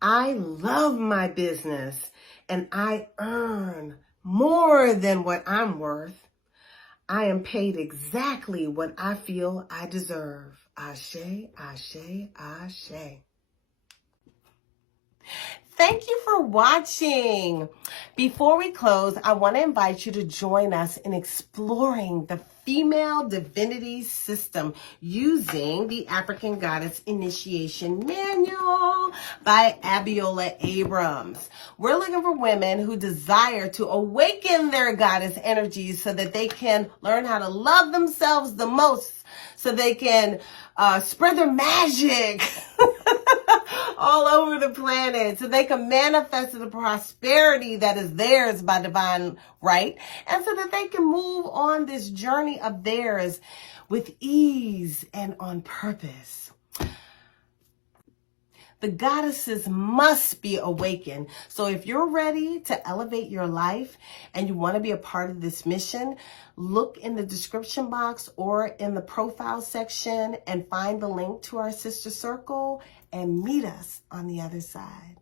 I love my business and I earn more than what I'm worth. I am paid exactly what I feel I deserve. Ashe, ashe, ashe. Thank you for watching. Before we close, I want to invite you to join us in exploring the female divinity system using the African Goddess Initiation Manual by Abiola Abrams. We're looking for women who desire to awaken their goddess energies so that they can learn how to love themselves the most, so they can spread their magic all over the planet, so they can manifest the prosperity that is theirs by divine right, and so that they can move on this journey of theirs with ease and on purpose. The goddesses must be awakened. So if you're ready to elevate your life and you want to be a part of this mission, look in the description box or in the profile section and find the link to our sister circle and meet us on the other side.